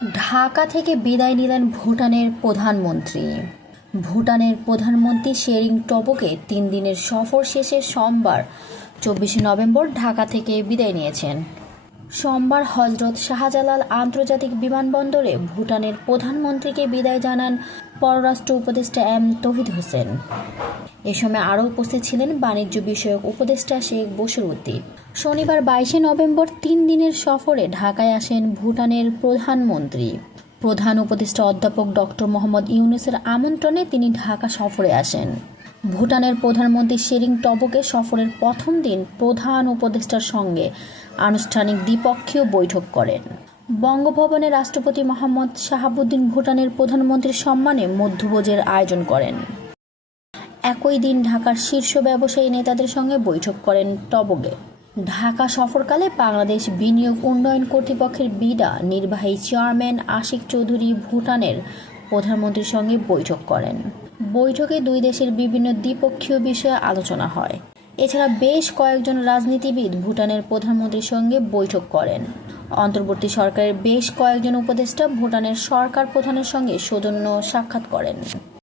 ঢাকা থেকে বিদায় নিলেন ভুটানের প্রধানমন্ত্রী। ভুটানের প্রধানমন্ত্রী শেরিং টবগে 3 দিনের সফর শেষে সোমবার 24 নভেম্বর ঢাকা থেকে বিদায় নিয়েছেন। সোমবার হজরত শাহজালাল আন্তর্জাতিক বিমানবন্দরে ভুটানের প্রধানমন্ত্রীকে বিদায় জানান পররাষ্ট্র উপদেষ্টা এম তৌহিদ হোসেন। এ সময় আরও উপস্থিত ছিলেন বাণিজ্য বিষয়ক উপদেষ্টা শেখ বশির উদ্দিন। শনিবার 22 নভেম্বর 3 দিনের সফরে ঢাকায় আসেন ভুটানের প্রধানমন্ত্রী। প্রধান উপদেষ্টা অধ্যাপক ডক্টর মোহাম্মদ ইউনূসের আমন্ত্রণে তিনি ঢাকা সফরে আসেন। ভুটানের প্রধানমন্ত্রী শেরিং টবগে সফরের প্রথম দিন প্রধান উপদেষ্টার সঙ্গে আনুষ্ঠানিক দ্বিপক্ষীয় বৈঠক করেন। বঙ্গভবনে রাষ্ট্রপতি মোহাম্মদ শাহাবুদ্দিন ভুটানের প্রধানমন্ত্রীর সম্মানে মধ্যভোজের আয়োজন করেন। একই দিন ঢাকার শীর্ষ ব্যবসায়ী নেতাদের সঙ্গে বৈঠক করেন টবগে। ঢাকা সফরকালে বাংলাদেশ বিনিয়োগ উন্নয়ন কর্তৃপক্ষের বিডা নির্বাহী চেয়ারম্যান আশিক চৌধুরী ভুটানের প্রধানমন্ত্রীর সঙ্গে বৈঠক করেন। বৈঠকে দুই দেশের বিভিন্ন দ্বিপক্ষীয় বিষয়ে আলোচনা হয়। এছাড়া বেশ কয়েকজন রাজনীতিবিদ ভুটানের প্রধানমন্ত্রীর সঙ্গে বৈঠক করেন। অন্তর্বর্তী সরকারের বেশ কয়েকজন উপদেষ্টা ভুটানের সরকার প্রধানের সঙ্গে সৌজন্য সাক্ষাৎ করেন।